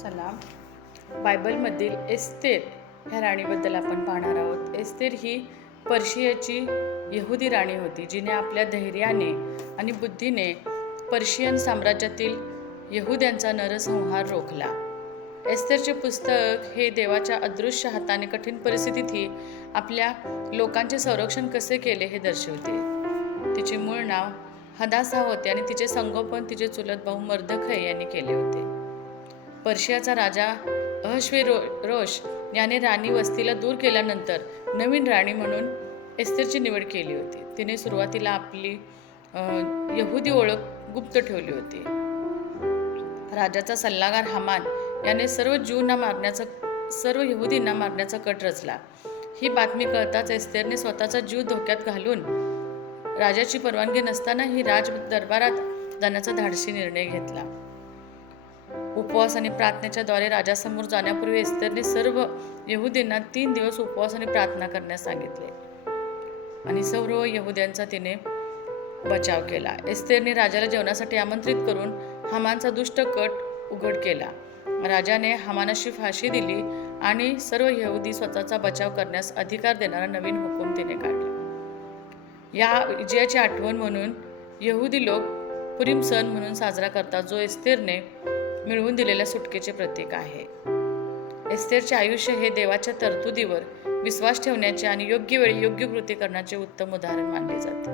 चला, बायबलमधील एस्तेर ह्या राणीबद्दल आपण पाहणार आहोत. एस्तेर ही पर्शियाची यहुदी राणी होती, जिने आपल्या धैर्याने आणि बुद्धीने पर्शियन साम्राज्यातील यहुद्यांचा नरसंहार रोखला. एस्तेरचे पुस्तक हे देवाच्या अदृश्य हाताने कठीण परिस्थितीतही आपल्या लोकांचे संरक्षण कसे केले हे दर्शवते. तिचे मूळ नाव हदासा होते आणि तिचे संगोपन तिचे चुलत भाऊ मर्दखै यांनी केले होते. पर्शियाचा राजा अहश्वेरोश याने राणी वस्तीला दूर केल्यानंतर नवीन राणी म्हणून एस्तेरची निवड केली होती. तिने सुरुवातीला आपली यहुदी ओळख गुप्त ठेवली होती. राजाचा सल्लागार हामान याने सर्व यहुदींना मारण्याचा कट रचला. ही बातमी कळताच एस्तेरने स्वतःचा जीव धोक्यात घालून राजाची परवानगी नसतानाही राज दरबारात जाण्याचा धाडसी निर्णय घेतला. उपवास आणि प्रार्थनेच्या द्वारे राजासमोर जाण्यापूर्वी एस्तेरने सर्व यहुदींना 3 दिवस उपवास आणि प्रार्थना करण्यास सांगितले आणि सर्व यहुद्यांचा तिने बचाव केला. एस्तेरने राजाला जेवणासाठी आमंत्रित करून हामानचा दुष्ट कट उघड केला. राजाने हामानाशी फाशी दिली आणि सर्व यहुदी स्वतःचा बचाव करण्यास अधिकार देणारा नवीन हुकूम तिने काढला. या विजयाची आठवण म्हणून यहुदी लोक पुरीम सण म्हणून साजरा करतात, जो एस्तेरने मिळवून दिलेल्या सुटकेचे प्रतीक आहे. एस्तेरचे आयुष्य हे देवाच्या तरतुदीवर विश्वास ठेवण्याचे आणि योग्य वेळी योग्य कृती करण्याचे उत्तम उदाहरण मानले जाते.